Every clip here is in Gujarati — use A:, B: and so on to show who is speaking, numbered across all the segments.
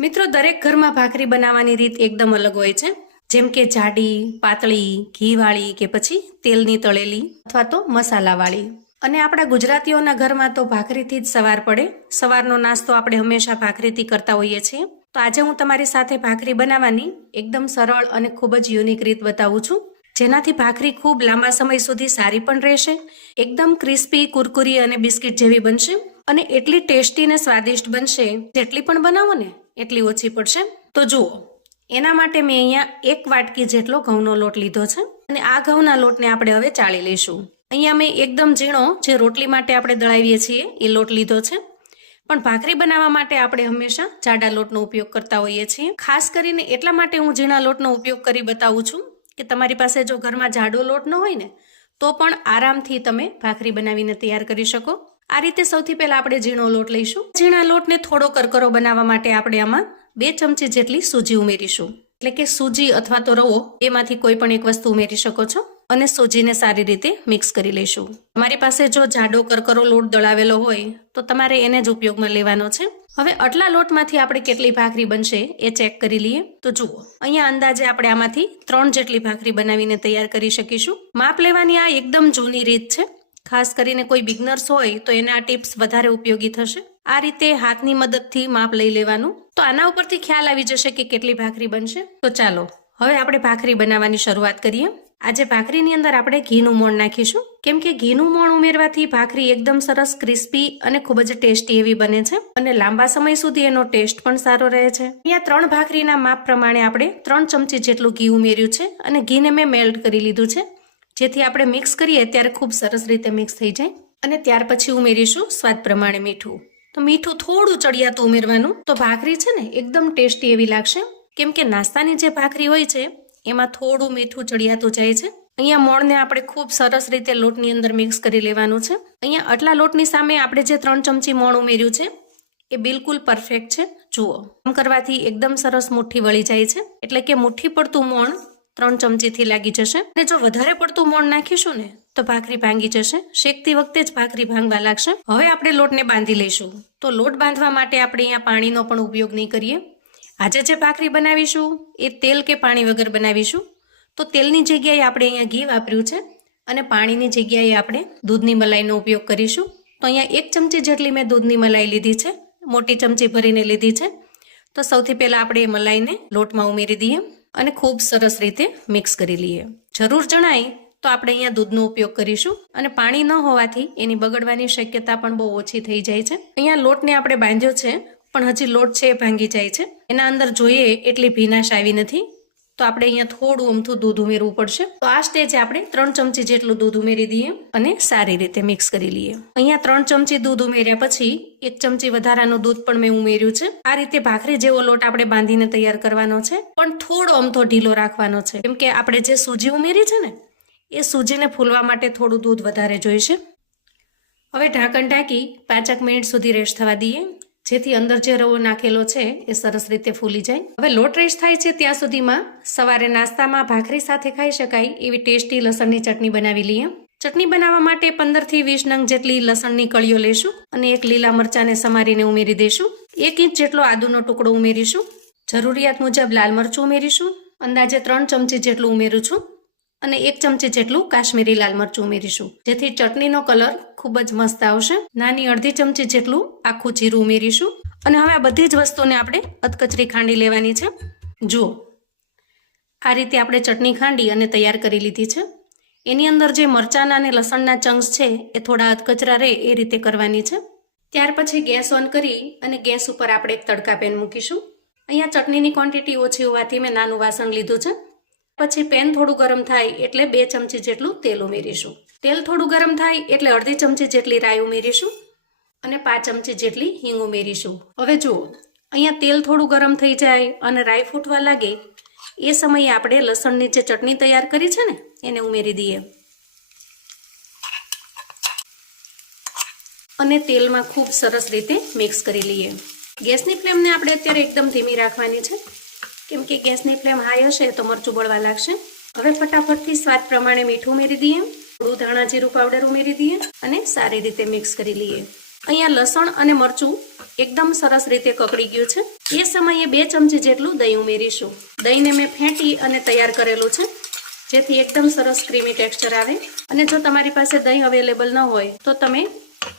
A: મિત્રો, દરેક ઘરમાં ભાખરી બનાવવાની રીત એકદમ અલગ હોય છે. જેમ કે જાડી, પાતળી, ઘીવાળી કે પછી તેલની તળેલી અથવા તો મસાલાવાળી. અને આપણા ગુજરાતીઓના ઘરમાં તો ભાખરીથી જ સવાર પડે. સવારનો નાસ્તો આપણે હંમેશા ભાખરીથી કરતા હોઈએ છીએ. તો આજે હું તમારી સાથે ભાખરી બનાવવાની એકદમ સરળ અને ખૂબ જ યુનિક રીત બતાવું છું. જેનાથી ભાખરી ખૂબ લાંબા સમય સુધી સારી પણ રહેશે, એકદમ ક્રિસ્પી, કુરકુરી અને બિસ્કિટ જેવી બનશે અને એટલી ટેસ્ટી અને સ્વાદિષ્ટ બનશે જેટલી પણ બનાવો ને. એટલી ઓછી પડશે? તો જુઓ, એના માટે મેં અહીંયા એક વાટકી જેટલો ઘઉંનો લોટ લીધો છે અને આ ઘઉંના લોટને આપણે હવે ચાળી લઈશું. અહીંયા મેં એકદમ ઝીણો જે રોટલી માટે આપણે દળાવીએ છીએ, એ લોટ લીધો છે. પણ ભાખરી બનાવવા માટે આપણે હંમેશા જાડા લોટનો ઉપયોગ કરતા હોઈએ છીએ. ખાસ કરીને એટલા માટે હું ઝીણા લોટનો ઉપયોગ કરી બતાવું છું કે તમારી પાસે જો ઘરમાં જાડો લોટ ન હોય ને, તો પણ આરામથી તમે ભાખરી બનાવીને તૈયાર કરી શકો. આ રીતે સૌથી પહેલા આપણે ઝીણો લોટ લઈશું. ઝીણા લોટને થોડો કરકરો બનાવવા માટે આપણે આમાં બે ચમચી જેટલી સૂજી ઉમેરીશું. એટલે કે સૂજી અથવા તો રવો, એમાંથી કોઈ પણ એક વસ્તુ ઉમેરી શકો છો અને સૂજીને સારી રીતે મિક્સ કરી લઈશું. તમારી પાસે જો જાડો કરકરો લોટ દળાવેલો હોય, તો તમારે એને જ ઉપયોગમાં લેવાનો છે. હવે આટલા લોટમાંથી આપણે કેટલી ભાખરી બનશે એ ચેક કરી લઈએ. તો જુઓ, અહીંયા અંદાજે આપણે આમાંથી ત્રણ જેટલી ભાખરી બનાવીને તૈયાર કરી શકીશું. માપ લેવાની આ એકદમ જૂની રીત છે. ખાસ કરીને કોઈ બિગનર્સ હોય તો એને આ ટિપ્સ વધારે ઉપયોગી થશે. આ રીતે હાથની મદદથી માપ લઈ લેવાનું. તો આના ઉપરથી ખ્યાલ આવી જશે કે કેટલી ભાખરી બનશે. તો ચાલો, હવે આપણે ભાખરી બનાવવાની શરૂઆત કરીએ. આજે ભાખરીની અંદર આપણે ઘીનું મોણ નાખીશું. કેમ કે ઘીનું મોણ ઉમેરવાથી ભાખરી એકદમ સરસ ક્રિસ્પી અને ખૂબ જ ટેસ્ટી એવી બને છે અને લાંબા સમય સુધી એનો ટેસ્ટ પણ સારો રહે છે. અહીંયા ત્રણ ભાખરીના માપ પ્રમાણે આપણે ત્રણ ચમચી જેટલું ઘી ઉમેર્યું છે અને ઘીને મેં મેલ્ટ કરી લીધું છે. જેથી આપણે મિક્સ કરીએ ત્યારે ખૂબ સરસ રીતે મિક્સ થઈ જાય. અને ત્યાર પછી ઉમેરીશું સ્વાદ પ્રમાણે મીઠું. તો મીઠું થોડું ચડિયાતું ઉમેરવાનું. તો ભાખરી છે ને એકદમ ટેસ્ટી એવી લાગશે. કેમ કે નાસ્તાની જે ભાખરી હોય છે, એમાં થોડું મીઠું ચડિયાતું જાય છે. અહીંયા મોણને આપણે ખૂબ સરસ રીતે લોટની અંદર મિક્સ કરી લેવાનું છે. અહીંયા આટલા લોટની સામે આપણે જે ત્રણ ચમચી મોણ ઉમેર્યું છે, એ બિલકુલ પરફેક્ટ છે. જુઓ. આમ કરવાથી એકદમ સરસ મુઠ્ઠી વળી જાય છે. એટલે કે મુઠ્ઠી પડતું મોણ ત્રણ ચમચીથી લાગી જશે. અને જો વધારે પડતું મોણ નાખીશું ને, તો ભાખરી ભાંગી જશે. શેકતી વખતે જ ભાખરી ભાંગવા લાગશે. હવે આપણે લોટને બાંધી લઈશું. તો લોટ બાંધવા માટે આપણે અહીંયા પાણીનો પણ ઉપયોગ નહીં કરીએ. આજે જે ભાખરી બનાવીશું, એ તેલ કે પાણી વગર બનાવીશું. તો તેલની જગ્યાએ આપણે અહીંયા ઘી વાપર્યું છે. અને પાણીની જગ્યાએ આપણે દૂધની મલાઈનો ઉપયોગ કરીશું. તો અહીંયા એક ચમચી જેટલી મેં દૂધની મલાઈ લીધી છે. મોટી ચમચી ભરીને લીધી છે. તો સૌથી પહેલાં આપણે એ મલાઈને લોટમાં ઉમેરી દઈએ. અને ખૂબ સરસ રીતે મિક્સ કરી લઈએ. જરૂર જણાય તો આપણે અહીંયા દૂધનો ઉપયોગ કરીશું અને પાણી ન હોવાથી એની બગડવાની શક્યતા પણ બહુ ઓછી થઈ જાય છે. અહીંયા લોટને આપણે બાંધ્યો છે, પણ હજી લોટ છે એ ભાંગી જાય છે. એના અંદર જોઈએ એટલી ભીનાશ આવી નથી. તો આપણે અહીંયા થોડું અમથું દૂધ ઉમેરવું પડશે. તો આ સ્ટેજે આપણે ત્રણ ચમચી જેટલું દૂધ ઉમેરી દઈએ અને સારી રીતે મિક્સ કરી લઈએ. અહીંયા ત્રણ ચમચી દૂધ ઉમેર્યા પછી એક ચમચી વધારાનું દૂધ પણ મેં ઉમેર્યું છે. આ રીતે ભાખરી જેવો લોટ આપણે બાંધીને તૈયાર કરવાનો છે. પણ થોડો અમથો ઢીલો રાખવાનો છે. કેમ કે આપણે જે સૂજી ઉમેરી છે ને, એ સૂજીને ફૂલવા માટે થોડું દૂધ વધારે જોઈશે. હવે ઢાંકણ ઢાંકી પાંચક મિનિટ સુધી રેસ્ટ થવા દઈએ. જેથી અંદર જે રવો નાખેલો છે એ સરસ રીતે ફૂલી જાય. હવે લોટ રેસ્ટ થાય છે ત્યાં સુધીમાં. સવારે નાસ્તામાં ભાખરી સાથે ખાઈ શકાય એવી ટેસ્ટી લસણની ચટણી બનાવી લઈએ. ચટણી બનાવવા માટે પંદરથી વીસ નંગ જેટલી લસણની કળીઓ લઈશું અને એક લીલા મરચાંને સમારીને ઉમેરી દઈશું એક ઇંચ જેટલો આદુનો ટુકડો ઉમેરીશું. જરૂરિયાત મુજબ લાલ મરચું ઉમેરીશું. અંદાજે ત્રણ ચમચી જેટલું ઉમેરું છું. અને એક ચમચી જેટલું કાશ્મીરી લાલ મરચું ઉમેરીશું. જેથી ચટણીનો કલર ખૂબ જ મસ્ત આવશે. નાની અડધી ચમચી જેટલું આખું જીરું ઉમેરીશું. અને હવે આ બધી જ વસ્તુને આપણે અધકચરી ખાંડી લેવાની છે. જુઓ. આ રીતે આપણે ચટણી ખાંડી અને તૈયાર કરી લીધી છે. એની અંદર જે મરચાંના અને લસણના ચંક્સ છે, એ થોડા અધકચરા રહે એ રીતે કરવાની છે. ત્યાર પછી ગેસ ઓન કરી અને ગેસ ઉપર આપણે એક તડકા પેન મૂકીશું. અહીંયા ચટણીની ક્વોન્ટિટી ઓછી હોવાથી મેં નાનું વાસણ લીધું છે. પછી પેન થોડું ગરમ થાય એટલે બે ચમચી જેટલું તેલ ઉમેરીશું. તેલ થોડું ગરમ થાય એટલે અડધી ચમચી જેટલી રાઈ ઉમેરીશું અને પાંચ ચમચી જેટલી હિંગ ઉમેરીશું. હવે જુઓ, અહીંયા તેલ થોડું ગરમ થઈ જાય અને રાઈ ફૂટવા લાગે. એ સમયે આપણે લસણની જે ચટણી તૈયાર કરી છે ને, એને ઉમેરી દઈએ. અને તેલમાં ખૂબ સરસ રીતે મિક્સ કરી લઈએ. ગેસની ફ્લેમને આપણે અત્યારે એકદમ ધીમી રાખવાની છે. કેમ કે ગેસની ફ્લેમ હાઈ હશે તો મરચું બળવા લાગશે. હવે ફટાફટથી સ્વાદ પ્રમાણે મીઠું ઉમેરી દઈએ. થોડું ધાણા જીરું પાવડર ઉમેરી દઈએ અને સારી રીતે મિક્સ કરી લઈએ. અહીંયા લસણ અને મરચું એકદમ સરસ રીતે કકડી ગયું છે. એ સમયે બે ચમચી જેટલું દહીં ઉમેરીશું. દહીંને મેં ફેંટી અને તૈયાર કરેલું છે. જેથી એકદમ સરસ ક્રીમી ટેક્સચર આવે. અને જો તમારી પાસે દહીં અવેલેબલ ન હોય, તો તમે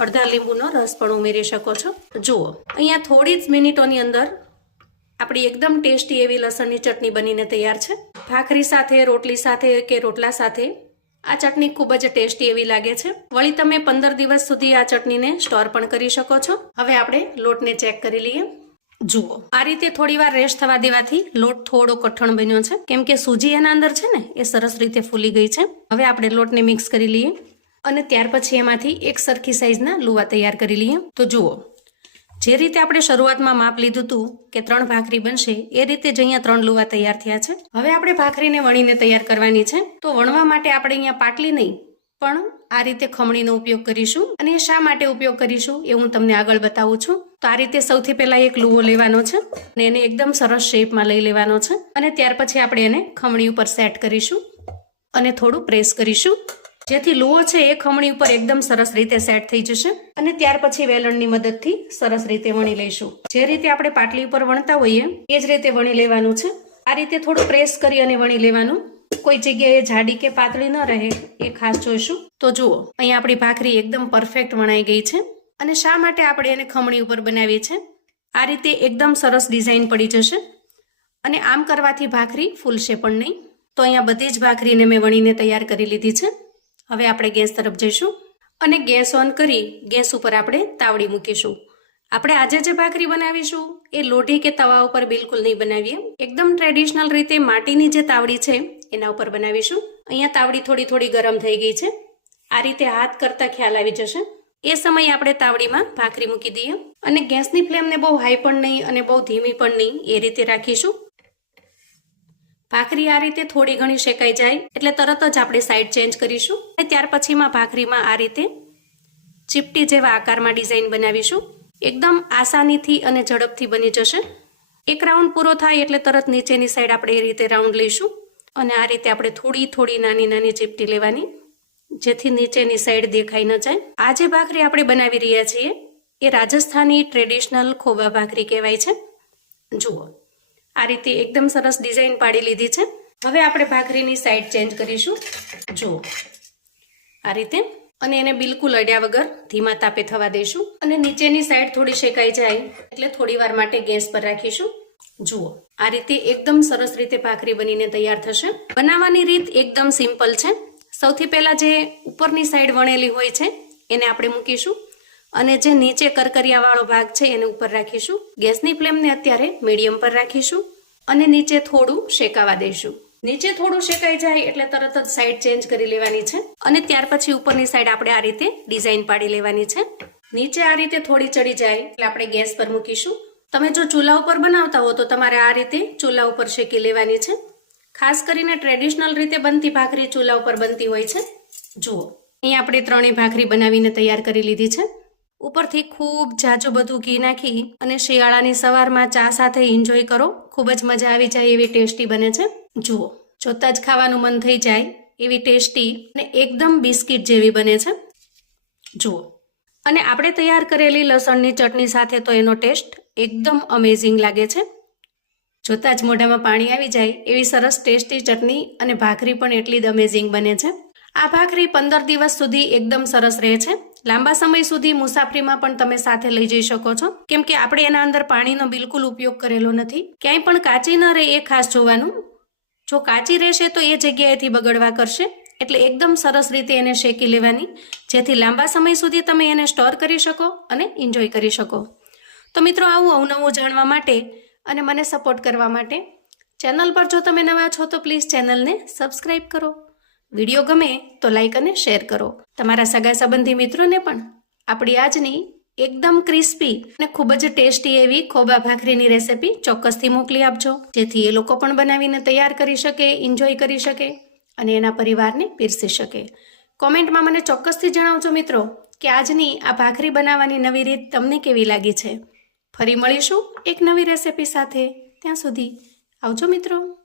A: અડધા લીંબુનો રસ પણ ઉમેરી શકો છો. જુઓ, અહીંયા થોડી જ મિનિટોની અંદર આપણી એકદમ ટેસ્ટી એવી લસણની ચટણી બનીને તૈયાર છે. ભાખરી સાથે, રોટલી સાથે કે રોટલા સાથે આ ચટણી ખૂબ જ ટેસ્ટી એવી લાગે છે. વળી તમે પંદર દિવસ સુધી આ ચટણીને સ્ટોર પણ કરી શકો છો. હવે આપણે લોટને ચેક કરી લઈએ. જુઓ, આ રીતે થોડી વાર રેસ્ટ થવા દેવાથી લોટ થોડો કઠણ બન્યો છે. કેમ કે સૂજી એના અંદર છે ને, એ સરસ રીતે ફૂલી ગઈ છે. હવે આપણે લોટને મિક્સ કરી લઈએ અને ત્યાર પછી એમાંથી એક સરખી સાઈઝના લુવા તૈયાર કરી લઈએ. તો જુઓ જે રીતે આપણે શરૂઆતમાં માપ લીધું હતું કે ત્રણ ભાખરી બનશે, એ રીતે જ અહીંયા ત્રણ લુવા તૈયાર થયા છે. હવે આપણે ભાખરીને વણીને તૈયાર કરવાની છે. તો વણવા માટે આપણે અહીંયા પાટલી નહીં, પણ આ રીતે ખમણીનો ઉપયોગ કરીશું. અને શા માટે ઉપયોગ કરીશું એ હું તમને આગળ બતાવું છું. તો આ રીતે સૌથી પહેલા એક લુવો લેવાનો છે અને એને એકદમ સરસ શેપમાં લઈ લેવાનો છે. અને ત્યાર પછી આપણે એને ખમણી ઉપર સેટ કરીશું અને થોડું પ્રેસ કરીશું. જેથી લુઓ છે એ ખમણી ઉપર એકદમ સરસ રીતે સેટ થઈ જશે અને ત્યાર પછી વેલણની મદદથી સરસ રીતે વણી લઈશું. જે રીતે આપણે પાટલી ઉપર વણતા હોઈએ, એ જ રીતે વણી લેવાનું છે. આ રીતે થોડું પ્રેસ કરી અને વણી લેવાનું. કોઈ જગ્યાએ જાડી કે પાતળી ન રહે, એ ખાસ જોઈશું. તો જુઓ, અહીંયા આપણી ભાખરી એકદમ પરફેક્ટ વણાઈ ગઈ છે અને શા માટે આપણે એને ખમણી ઉપર બનાવીએ છે આ રીતે એકદમ સરસ ડિઝાઇન પડી જશે. અને આમ કરવાથી ભાખરી ફૂલશે પણ નહીં. તો અહીંયા બધી જ ભાખરીને મેં વણીને તૈયાર કરી લીધી છે. હવે આપણે ગેસ તરફ જઈશું અને ગેસ ઓન કરી ગેસ ઉપર આપણે તાવડી મૂકીશું. આપણે આજે જે ભાખરી બનાવીશું એ લોઢી કે તવા ઉપર બિલકુલ નહીં બનાવીએ. એકદમ ટ્રેડિશનલ રીતે માટીની જે તાવડી છે એના ઉપર બનાવીશું. અહીંયા તાવડી થોડી થોડી ગરમ થઈ ગઈ છે. આ રીતે હાથ કરતા ખ્યાલ આવી જશે. એ સમયે આપણે તાવડીમાં ભાખરી મૂકી દઈએ. અને ગેસની ફ્લેમને બહુ હાઈ પણ નહીં અને બહુ ધીમી પણ નહીં એ રીતે રાખીશું. ભાખરી આ રીતે થોડી ઘણી શેકાઈ જાય, એટલે તરત જ આપણે સાઈડ ચેન્જ કરીશું અને ત્યાર પછીમાં ભાખરીમાં આ રીતે ચીપટી જેવા આકારમાં ડિઝાઇન બનાવીશું. એકદમ આસાનીથી અને ઝડપથી બની જશે. એક રાઉન્ડ પૂરો થાય એટલે તરત નીચેની સાઈડ આપણે એ રીતે રાઉન્ડ લઈશું અને આ રીતે આપણે થોડી થોડી નાની નાની ચીપટી લેવાની, જેથી નીચેની સાઈડ દેખાઈ ન જાય. આ જે ભાખરી આપણે બનાવી રહ્યા છીએ, એ રાજસ્થાની ટ્રેડિશનલ ખોબા ભાખરી કહેવાય છે. જુઓ. આ રીતે એકદમ સરસ ડિઝાઇન પાડી લીધી છે. હવે આપણે ભાખરીની સાઈડ ચેન્જ કરીશું. જુઓ આ રીતે. અને એને બિલકુલ અડ્યા વગર ધીમા તાપે થવા દઈશું. અને નીચેની સાઈડ થોડી શેકાઈ જાય એટલે થોડી વાર માટે ગેસ પર રાખીશું. જુઓ, આ રીતે એકદમ સરસ રીતે ભાખરી બનીને તૈયાર થશે. બનાવવાની રીત એકદમ સિમ્પલ છે. સૌથી પહેલાં જે ઉપરની સાઈડ વણેલી હોય છે, એને આપણે મૂકીશું. અને જે નીચે કરકરિયાવાળો ભાગ છે, એને ઉપર રાખીશું. ગેસની ફ્લેમને અત્યારે મીડિયમ પર રાખીશું. અને નીચે થોડું શેકાવા દઈશું. નીચે થોડું શેકાઈ જાય એટલે તરત જ સાઈડ ચેન્જ કરી લેવાની છે. અને ત્યાર પછી ઉપરની સાઈડ આપણે આ રીતે ડિઝાઇન પાડી લેવાની છે. નીચે આ રીતે થોડી ચડી જાય એટલે આપણે ગેસ પર મૂકીશું. તમે જો ચૂલા ઉપર બનાવતા હો તો તમારે આ રીતે ચૂલા ઉપર શેકી લેવાની છે. ખાસ કરીને ટ્રેડિશનલ રીતે બનતી ભાખરી ચૂલા ઉપર બનતી હોય છે. જુઓ. અહીં આપણે ત્રણેય ભાખરી બનાવીને તૈયાર કરી લીધી છે. ઉપરથી ખૂબ જાજુ બધું ઘી નાખી અને શિયાળાની સવારમાં ચા સાથે એન્જોય કરો. ખૂબ જ મજા આવી જાય એવી ટેસ્ટી બને છે. જુઓ, જોતાં જ ખાવાનું મન થઈ જાય એવી ટેસ્ટી અને એકદમ બિસ્કિટ જેવી બને છે. જુઓ, અને આપણે તૈયાર કરેલી લસણની ચટણી સાથે તો એનો ટેસ્ટ એકદમ અમેઝિંગ લાગે છે. જોતાં જ મોઢામાં પાણી આવી જાય એવી સરસ ટેસ્ટી ચટણી અને ભાખરી પણ એટલી જ અમેઝિંગ બને છે. આ ભાખરી પંદર દિવસ સુધી એકદમ સરસ રહે છે. લાંબા સમય સુધી મુસાફરીમાં પણ તમે સાથે લઈ જઈ શકો છો. કેમ કે આપણે એના અંદર પાણીનો બિલકુલ ઉપયોગ કરેલો નથી. ક્યાંય પણ કાચી ન રહે એ ખાસ જોવાનું. જો કાચી રહેશે તો એ જગ્યાએથી બગડવા કરશે. એટલે એકદમ સરસ રીતે એને શેકી લેવાની. જેથી લાંબા સમય સુધી તમે એને સ્ટોર કરી શકો અને એન્જોય કરી શકો. તો મિત્રો, આવું અવનવું જાણવા માટે અને મને સપોર્ટ કરવા માટે, ચેનલ પર જો તમે નવા છો તો પ્લીઝ ચેનલને સબસ્ક્રાઈબ કરો. વીડિયો ગમે તો લાઇક અને શેર કરો. તમારા સગા સંબંધી મિત્રોને પણ આપણી આજની એકદમ ક્રિસ્પી અને ખૂબ જ ટેસ્ટી એવી ખોબા ભાખરીની રેસિપી ચોક્કસથી મોકલી આપજો. જેથી એ લોકો પણ બનાવીને તૈયાર કરી શકે એન્જોય કરી શકે અને એના પરિવારને પીરસી શકે. કોમેન્ટમાં મને ચોક્કસથી જણાવજો મિત્રો કે આજની આ ભાખરી બનાવવાની નવી રીત તમને કેવી લાગી છે. ફરી મળીશું એક નવી રેસિપી સાથે. ત્યાં સુધી આવજો મિત્રો.